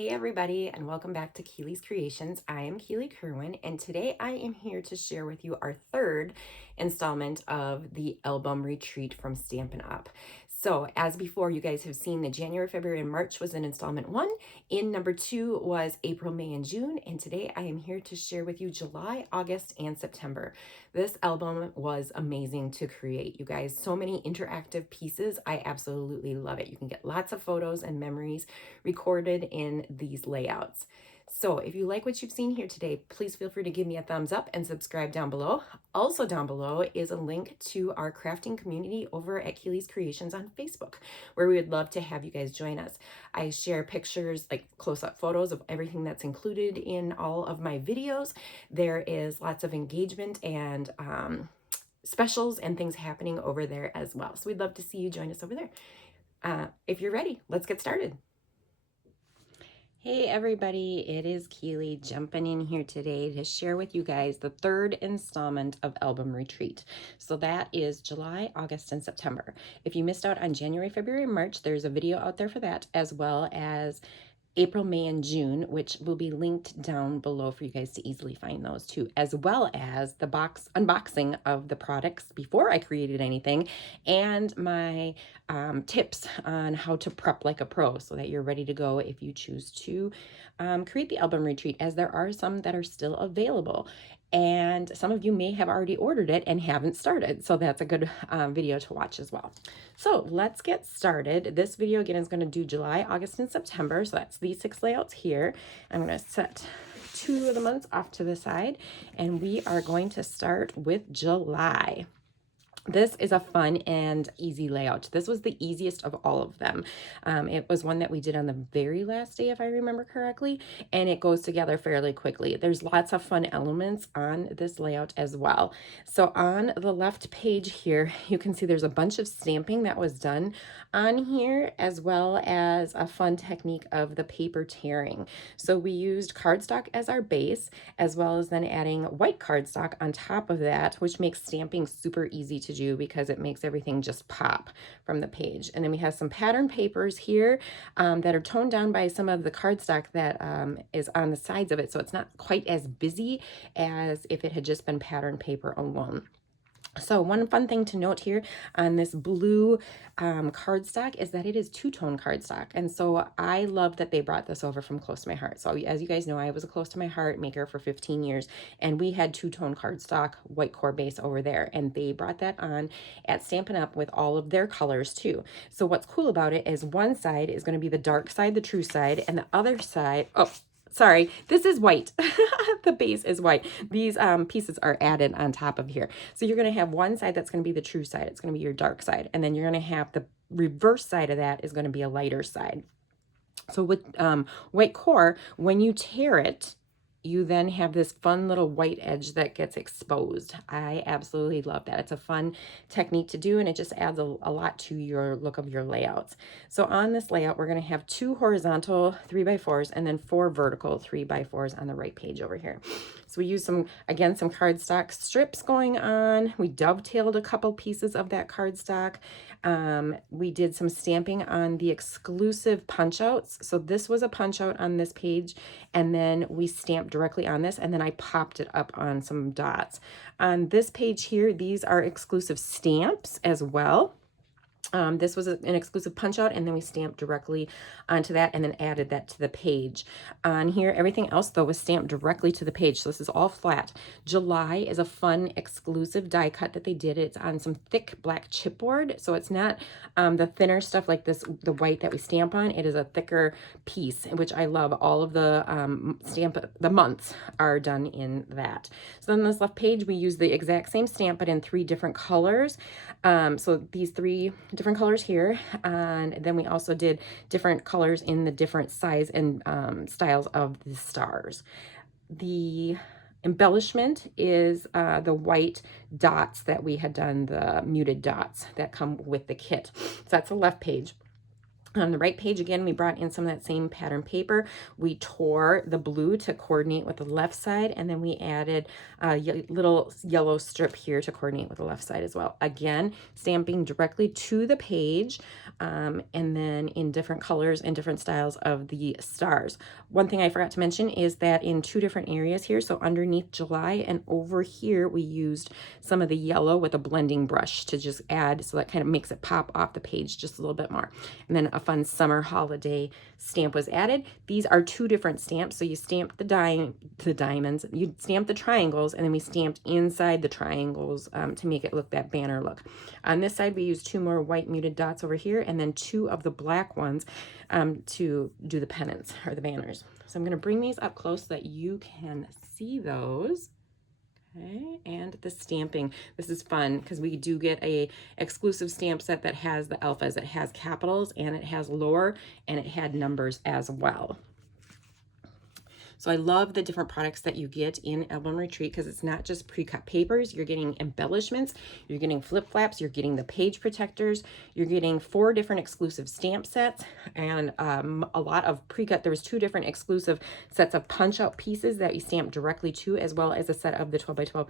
Hey everybody, and welcome back to Keely's Creations. I am Keely Kerwin, and today I am here to share with you our third installment of the album retreat from Stampin' Up. So as before, you guys have seen the January, February, and March was in installment 1. In number 2 was April, May, and June, and today I am here to share with you July, August, and September. This album was amazing to create, you guys. So many interactive pieces. I absolutely love it. You can get lots of photos and memories recorded in these layouts. So if you like what you've seen here today, please feel free to give me a thumbs up and subscribe down below. Also down below is a link to our crafting community over at Keely's Creations on Facebook, where we would love to have you guys join us. I share pictures, like close-up photos of everything that's included in all of my videos. There is lots of engagement and specials and things happening over there as well. So we'd love to see you join us over there. If you're ready, let's get started. Hey everybody, it is Keely jumping in here today to share with you guys the third installment of Album Retreat. So that is July, August, and September. If you missed out on January, February, and March, there's a video out there for that, as well as April, May, and June, which will be linked down below for you guys to easily find those too, as well as the box unboxing of the products before I created anything, and my tips on how to prep like a pro so that you're ready to go if you choose to create the album retreat, as there are some that are still available. And some of you may have already ordered it and haven't started, so that's a good video to watch as well. So let's get started. This video again is going to do July, August, and September. So that's these 6 layouts here. I'm going to set 2 of the months off to the side, and we are going to start with July. This is a fun and easy layout. This was the easiest of all of them. It was one that we did on the very last day, if I remember correctly, and it goes together fairly quickly. There's lots of fun elements on this layout as well. So on the left page here, you can see there's a bunch of stamping that was done on here, as well as a fun technique of the paper tearing. So we used cardstock as our base, as well as then adding white cardstock on top of that, which makes stamping super easy to do because it makes everything just pop from the page. And then we have some pattern papers here that are toned down by some of the cardstock that is on the sides of it, so it's not quite as busy as if it had just been pattern paper alone. So one fun thing to note here on this blue cardstock is that it is two-tone cardstock. And so I love that they brought this over from Close to My Heart. So as you guys know, I was a Close to My Heart maker for 15 years, and we had two-tone cardstock, white core base over there. And they brought that on at Stampin' Up! With all of their colors too. So what's cool about it is one side is going to be the dark side, the true side, and the other side, sorry, this is white. The base is white. These pieces are added on top of here. So you're going to have one side that's going to be the true side. It's going to be your dark side. And then you're going to have the reverse side of that is going to be a lighter side. So with white core, when you tear it, you then have this fun little white edge that gets exposed. I absolutely love that. It's a fun technique to do, and it just adds a lot to your look of your layouts. So on this layout, we're going to have 2 horizontal 3x4s and then 4 vertical 3x4s on the right page over here. So we use some cardstock strips going on. We dovetailed a couple pieces of that cardstock. We did some stamping on the exclusive punch outs. So this was a punch out on this page, and then we stamped directly on this, and then I popped it up on some dots. On this page here, these are exclusive stamps as well. This was an exclusive punch out, and then we stamped directly onto that and then added that to the page. On here, everything else though was stamped directly to the page. So this is all flat. July is a fun exclusive die cut that they did. It's on some thick black chipboard. So it's not the thinner stuff like this, the white that we stamp on. It is a thicker piece, which I love. All of the the months are done in that. So on this left page, we use the exact same stamp, but in 3 different colors. So these 3 different colors here, and then we also did different colors in the different size and styles of the stars. The embellishment is the white dots that we had done, the muted dots that come with the kit. So that's the left page. On the right page, again, we brought in some of that same pattern paper. We tore the blue to coordinate with the left side, and then we added a little yellow strip here to coordinate with the left side as well. Again, stamping directly to the page, and then in different colors and different styles of the stars. One thing I forgot to mention is that in 2 different areas here, so underneath July and over here, we used some of the yellow with a blending brush to just add, so that kind of makes it pop off the page just a little bit more. And then a fun summer holiday stamp was added. These are 2 different stamps. So you stamped the diamonds, you stamped the triangles, and then we stamped inside the triangles to make it look that banner look. On this side, we used 2 more white muted dots over here, and then 2 of the black ones to do the pennants or the banners. So I'm going to bring these up close so that you can see those. Okay, and the stamping. This is fun because we do get a exclusive stamp set that has the alphas. It has capitals and it has lower, and it had numbers as well. So I love the different products that you get in Album Retreat because it's not just pre-cut papers. You're getting embellishments, you're getting flip flaps, you're getting the page protectors, you're getting 4 different exclusive stamp sets, and a lot of pre-cut. There was 2 different exclusive sets of punch-out pieces that you stamp directly to, as well as a set of the 12x12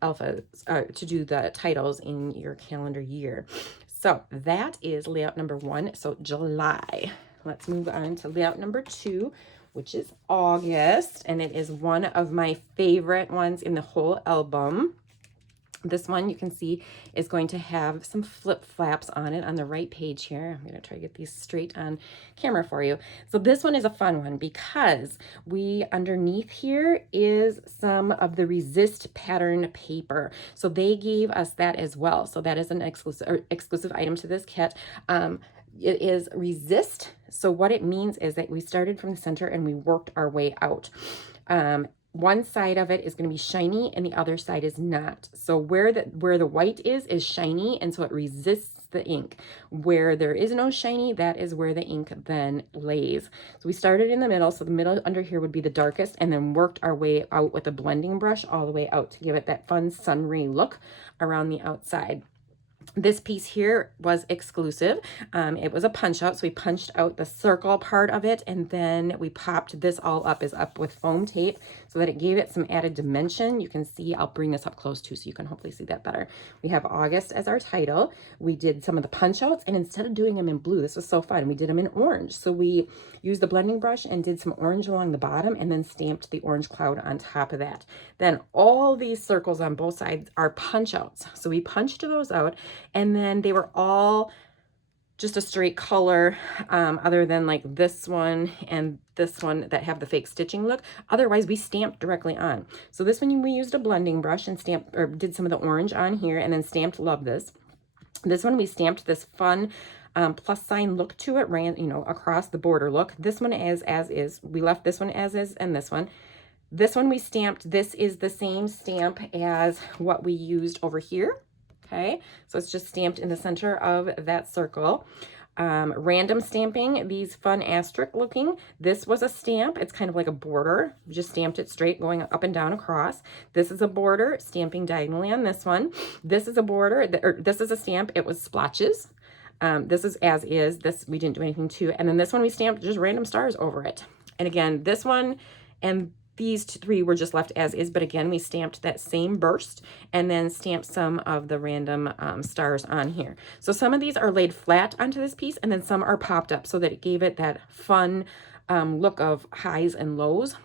alpha to do the titles in your calendar year. So that is layout number 1. So July. Let's move on to layout number 2, which is August, and it is one of my favorite ones in the whole album. This one you can see is going to have some flip flaps on it on the right page here. I'm going to try to get these straight on camera for you. So this one is a fun one because we underneath here is some of the Resist pattern paper. So they gave us that as well. So that is an exclusive item to this kit. It is Resist. So what it means is that we started from the center and we worked our way out. One side of it is going to be shiny and the other side is not. So where the white is shiny, and so it resists the ink. Where there is no shiny, that is where the ink then lays. So we started in the middle, so the middle under here would be the darkest, and then worked our way out with a blending brush all the way out to give it that fun sun ray look around the outside. This piece here was exclusive. It was a punch out, so we punched out the circle part of it, and then we popped this all up with foam tape so that it gave it some added dimension. You can see, I'll bring this up close too so you can hopefully see that better. We have August as our title. We did some of the punch outs, and instead of doing them in blue, this was so fun, we did them in orange. So we used the blending brush and did some orange along the bottom, and then stamped the orange cloud on top of that. Then all these circles on both sides are punch outs. So we punched those out, and then they were all just a straight color, other than like this one and this one that have the fake stitching look. Otherwise, we stamped directly on. So this one we used a blending brush and stamped, or did some of the orange on here, and then stamped Love This. This one we stamped this fun plus sign look to it, ran, you know, across the border look. This one as is. We left this one as is, and this one. This one we stamped. This is the same stamp as what we used over here. Okay, so it's just stamped in the center of that circle. Random stamping, these fun asterisk looking. This was a stamp. It's kind of like a border. We just stamped it straight going up and down across. This is a border, stamping diagonally on this one. This is a border, or this is a stamp. It was splotches. This is as is. This we didn't do anything to. And then this one we stamped just random stars over it. And again, this one and these 3 were just left as is, but again, we stamped that same burst and then stamped some of the random stars on here. So some of these are laid flat onto this piece, and then some are popped up so that it gave it that fun look of highs and lows.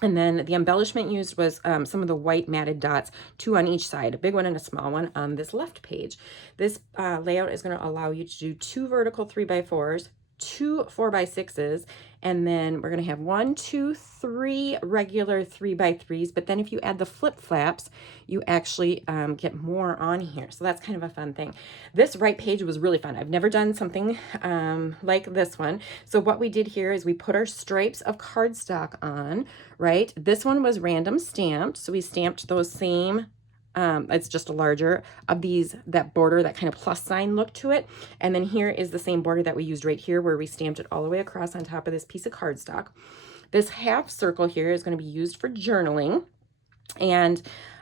And then the embellishment used was some of the white matted dots, 2 on each side, a big one and a small one on this left page. This layout is going to allow you to do 2 vertical 3x4s, 2 4x6s, and then we're going to have 1, 2, 3 regular 3x3s. But then if you add the flip flaps, you actually get more on here. So that's kind of a fun thing. This right page was really fun. I've never done something like this one. So what we did here is we put our stripes of cardstock on, right? This one was random stamped. So we stamped those same it's just a larger of these, that border, that kind of plus sign look to it. And then here is the same border that we used right here where we stamped it all the way across on top of this piece of cardstock. This half circle here is going to be used for journaling. And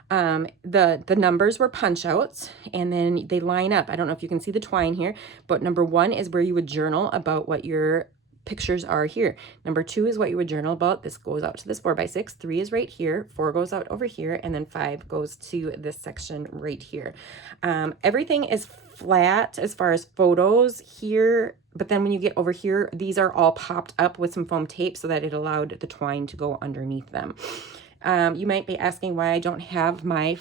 The numbers were punch outs, and then they line up. I don't know if you can see the twine here, but number 1 is where you would journal about what your pictures are here. Number 2 is what you would journal about. This goes out to this 4x6. 3 is right here. 4 goes out over here, and then 5 goes to this section right here. Everything is flat as far as photos here, but then when you get over here, these are all popped up with some foam tape so that it allowed the twine to go underneath them. You might be asking why I don't have my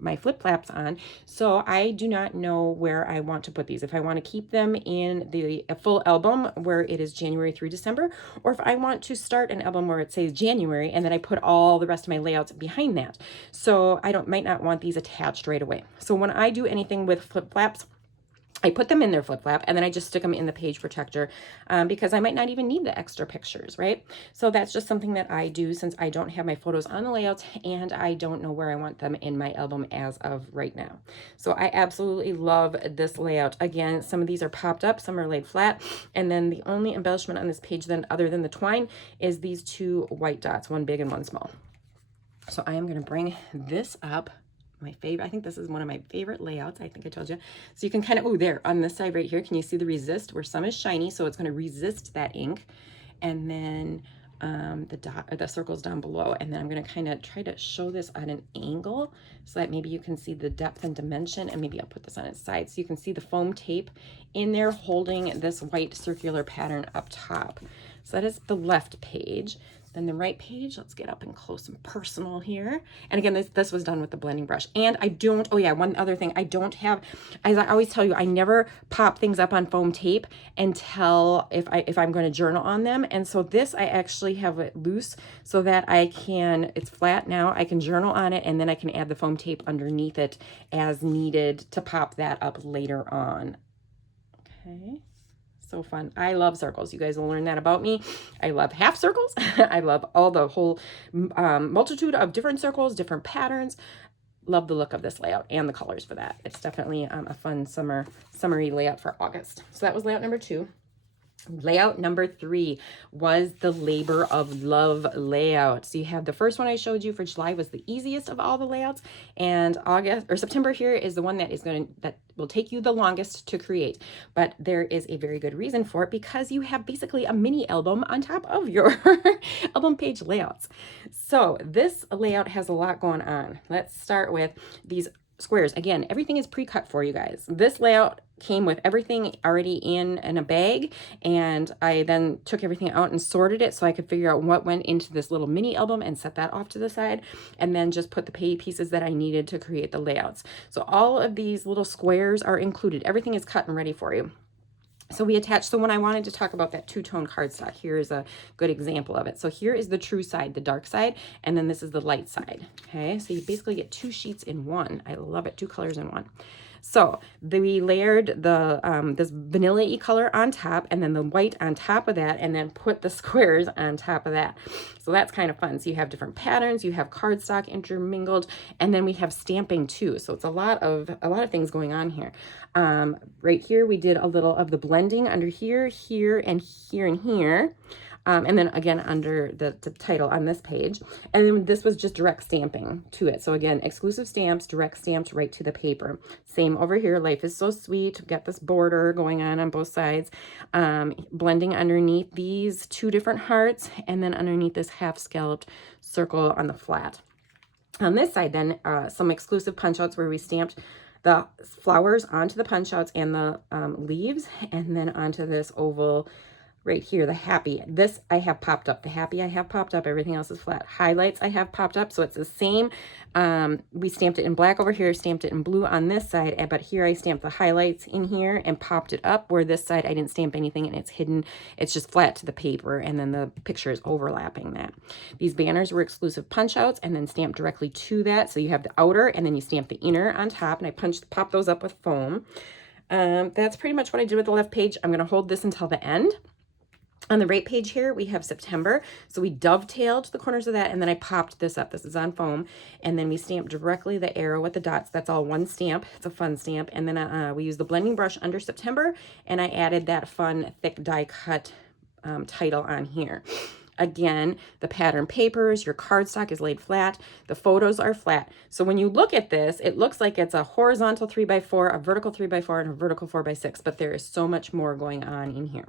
my flip flaps on. So I do not know where I want to put these. If I want to keep them in the full album where it is January through December, or if I want to start an album where it says January and then I put all the rest of my layouts behind that. So I might not want these attached right away. So when I do anything with flip flaps, I put them in their flip flap and then I just stick them in the page protector because I might not even need the extra pictures, right? So that's just something that I do since I don't have my photos on the layouts and I don't know where I want them in my album as of right now. So I absolutely love this layout. Again, some of these are popped up, some are laid flat. And then the only embellishment on this page then other than the twine is these 2 white dots, one big and one small. So I am going to bring this up. My favorite, I think this is one of my favorite layouts. I think I told you. So you can kind of, oh, there on this side right here, can you see the resist where some is shiny? So it's going to resist that ink. And then the dot or the circles down below. And then I'm going to kind of try to show this at an angle so that maybe you can see the depth and dimension. And maybe I'll put this on its side so you can see the foam tape in there holding this white circular pattern up top. So that is the left page. Then the right page, let's get up and close and personal here. And again, this was done with the blending brush. And I don't, oh yeah, one other thing, I don't have, as I always tell you, I never pop things up on foam tape until if I'm going to journal on them. And so this, I actually have it loose so that I can, it's flat now, I can journal on it and then I can add the foam tape underneath it as needed to pop that up later on. Okay. So fun. I love circles. You guys will learn that about me. I love half circles. I love all the whole multitude of different circles, different patterns. Love the look of this layout and the colors for that. It's definitely a fun summery layout for August. So that was layout number 2. Layout number 3 was the labor of love layout. So you have the first one I showed you for July was the easiest of all the layouts, and August or September here is the one that will take you the longest to create. But there is a very good reason for it because you have basically a mini album on top of your album page layouts. So this layout has a lot going on. Let's start with these squares. Again, everything is pre-cut for you guys. This layout came with everything already in a bag, and I then took everything out and sorted it so I could figure out what went into this little mini album and set that off to the side, and then just put the pieces that I needed to create the layouts. So all of these little squares are included. Everything is cut and ready for you. So we attached, so when I wanted to talk about that two-tone cardstock, here is a good example of it. So here is the true side, the dark side, and then this is the light side. Okay, so you basically get 2 sheets in one. I love it, 2 colors in one. So we layered the this vanilla-y color on top and then the white on top of that, and then put the squares on top of that. So that's kind of fun. So you have different patterns, you have cardstock intermingled, and then we have stamping too. So it's a lot of things going on here. Right here we did a little of the blending under here, here, and here, and here. And then again under the title on this page. And then this was just direct stamping to it. So again, exclusive stamps, direct stamped right to the paper. Same over here, Life is So Sweet. Got this border going on both sides. Blending underneath these 2 different hearts, and then underneath this half scalloped circle on the flat. On this side then, some exclusive punch outs where we stamped the flowers onto the punch outs and the leaves, and then onto this oval right here, the happy. This I have popped up. The happy I have popped up. Everything else is flat. Highlights I have popped up. So it's the same. We stamped it in black over here, stamped it in blue on this side, but here I stamped the highlights in here and popped it up, where this side I didn't stamp anything and it's hidden. It's just flat to the paper, and then the picture is overlapping that. These banners were exclusive punch outs and then stamped directly to that. So you have the outer and then you stamp the inner on top, and I popped those up with foam. That's pretty much what I did with the left page. I'm going to hold this until the end. On the right page here, we have September. So we dovetailed the corners of that, and then I popped this up. This is on foam. And then we stamped directly the arrow with the dots. That's all one stamp. It's a fun stamp. And then we used the blending brush under September, and I added that fun thick die cut title on here. Again, the pattern papers, your cardstock is laid flat. The photos are flat. So when you look at this, it looks like it's a horizontal 3x4, a vertical 3x4, and a vertical 4x6, but there is so much more going on in here.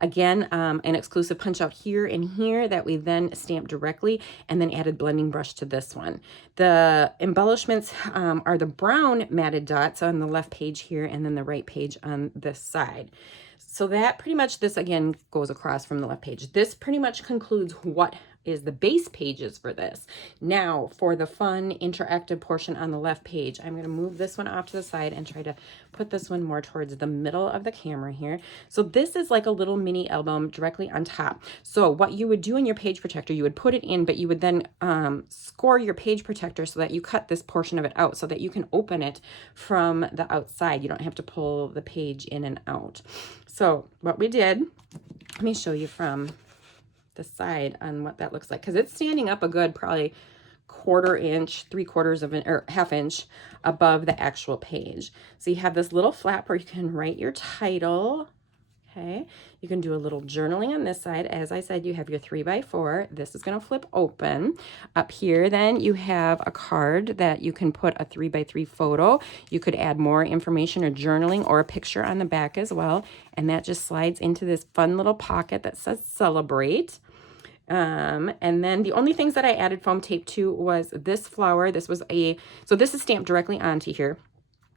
Again, an exclusive punch out here and here that we then stamped directly and then added blending brush to this one. The embellishments are the brown matted dots on the left page here and then the right page on this side. So that pretty much, this again goes across from the left page. This pretty much concludes what is the base pages for this. Now for the fun interactive portion on the left page, I'm going to move this one off to the side and try to put this one more towards the middle of the camera here. So this is like a little mini album directly on top. So what you would do in your page protector, you would put it in, but you would then score your page protector so that you cut this portion of it out so that you can open it from the outside. You don't have to pull the page in and out. So what we did, let me show you from the side on what that looks like, because it's standing up a good probably 1/4 inch, 3/4 of an or 1/2 inch above the actual page. So you have this little flap where you can write your title. Okay, you can do a little journaling on this side. As I said, you have your 3x4. This is going to flip open. Up here, then you have a card that you can put a 3x3 photo. You could add more information or journaling or a picture on the back as well. And that just slides into this fun little pocket that says celebrate. And then the only things that I added foam tape to was this flower. This was so this is stamped directly onto here.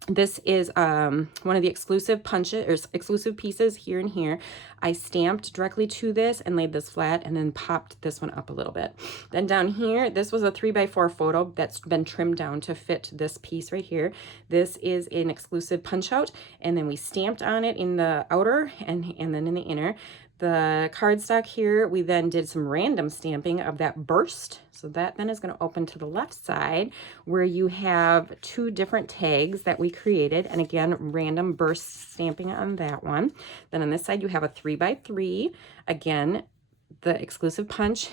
This is one of the exclusive punches or exclusive pieces here and here. I stamped directly to this and laid this flat and then popped this one up a little bit. Then down here, this was a 3x4 photo that's been trimmed down to fit this piece right here. This is an exclusive punch out, and then we stamped on it in the outer and then in the inner. The cardstock here, we then did some random stamping of that burst. So that then is going to open to the left side where you have 2 different tags that we created. And again, random burst stamping on that one. Then on this side, you have a 3x3. Again, the exclusive punch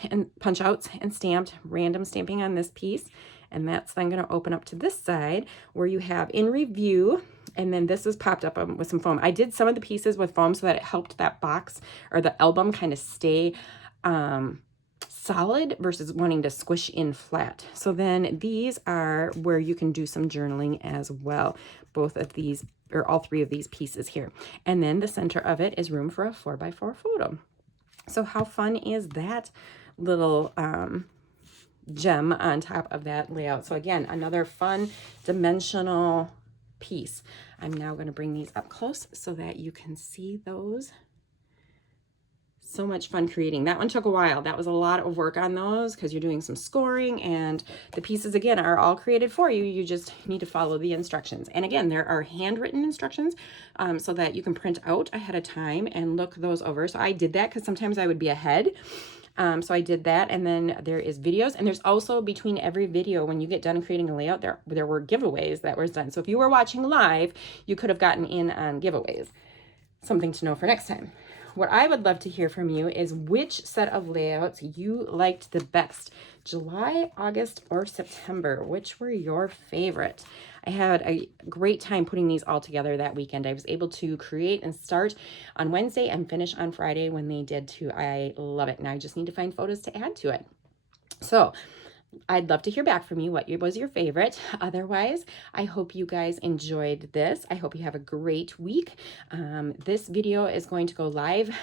outs and stamped, random stamping on this piece. And that's then going to open up to this side where you have in review. And then this is popped up with some foam. I did some of the pieces with foam so that it helped that box or the album kind of stay solid versus wanting to squish in flat. So then these are where you can do some journaling as well. Both of these, or all 3 of these pieces here. And then the center of it is room for a 4x4 photo. So how fun is that little gem on top of that layout? So again, another fun dimensional piece. I'm now going to bring these up close so that you can see those. So much fun creating. That one took a while. That was a lot of work on those because you're doing some scoring, and the pieces again are all created for you. You just need to follow the instructions. And again, there are handwritten instructions so that you can print out ahead of time and look those over. So I did that because sometimes I would be ahead. So I did that, and then there is videos, and there's also between every video, when you get done creating a layout, there were giveaways that was done. So if you were watching live, you could have gotten in on giveaways. Something to know for next time. What I would love to hear from you is which set of layouts you liked the best. July, August, or September? Which were your favorite? I had a great time putting these all together that weekend. I was able to create and start on Wednesday and finish on Friday when they did too. I love it. Now I just need to find photos to add to it. So I'd love to hear back from you. What was your favorite? Otherwise, I hope you guys enjoyed this. I hope you have a great week. This video is going to go live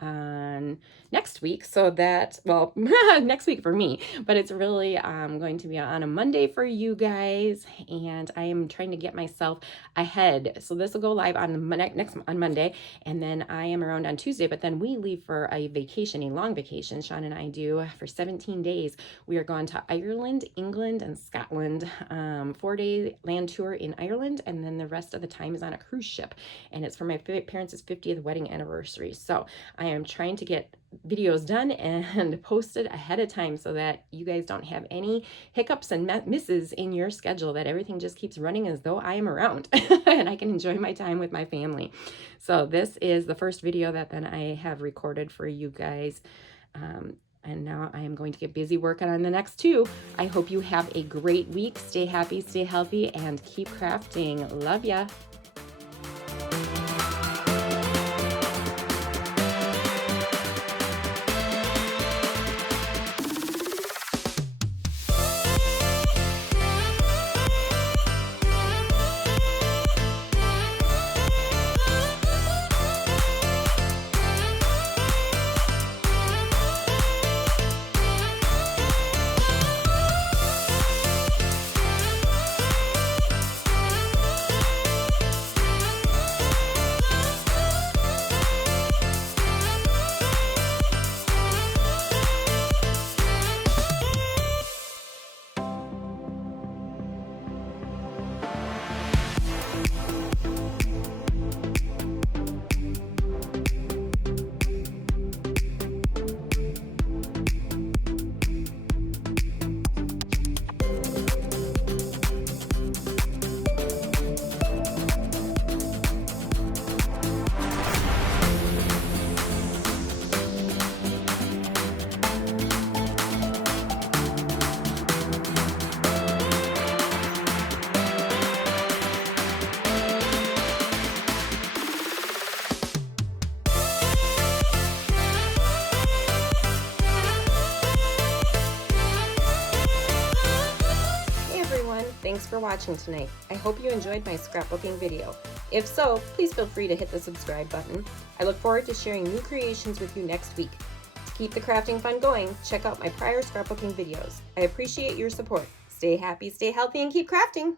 on next week, so that, well, next week for me, but it's really going to be on a Monday for you guys, and I am trying to get myself ahead. So this will go live on on Monday, and then I am around on Tuesday, but then we leave for a vacation, a long vacation. Sean and I do for 17 days. We are going to Ireland, England, and Scotland. 4-day land tour in Ireland, and then the rest of the time is on a cruise ship, and it's for my parents' 50th wedding anniversary. So I am trying to get videos done and posted ahead of time so that you guys don't have any hiccups and misses in your schedule, that everything just keeps running as though I am around and I can enjoy my time with my family. So this is the first video that then I have recorded for you guys. And now I am going to get busy working on the next 2. I hope you have a great week. Stay happy, stay healthy, and keep crafting. Love ya. for watching tonight. I hope you enjoyed my scrapbooking video. If so, please feel free to hit the subscribe button. I look forward to sharing new creations with you next week. To keep the crafting fun going, check out my prior scrapbooking videos. I appreciate your support. Stay happy, stay healthy, and keep crafting!